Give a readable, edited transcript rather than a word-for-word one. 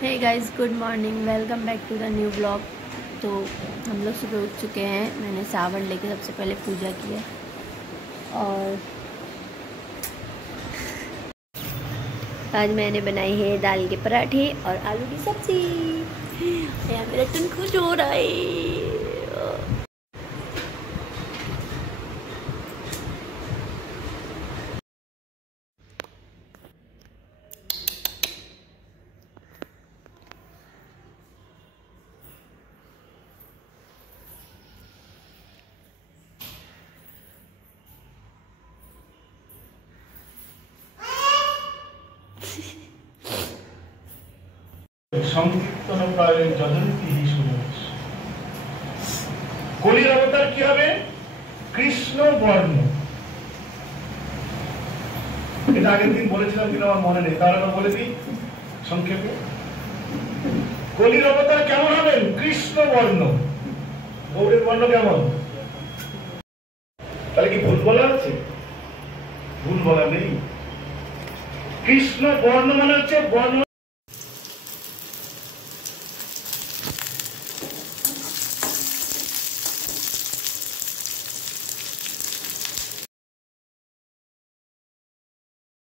Hey guys, good morning, welcome back to the new blog. तो हम लोग सुबह उठ चुके हैं। मैंने सावन लेके सबसे पहले पूजा की है और आज मैंने बनाई है दाल के पराठे और आलू की सब्जी। यार मेरा टन खुश हो रहा है। সংকীর্তন প্রায় যজন্তি শুনেছ কলির অবতার কি হবে? কৃষ্ণ বর্ণ। এটা আগের দিন বলেছিলাম কিনা আমার মনে নেই, তার আগে বলে দিই সংক্ষেপে। কলির অবতার কেমন হবেন? কৃষ্ণ বর্ণ। গৌরের বর্ণ কেমন? তাহলে কি ভুল বলা আছে? ভুল বলা নেই। কৃষ্ণ বর্ণ মানে হচ্ছে বর্ণ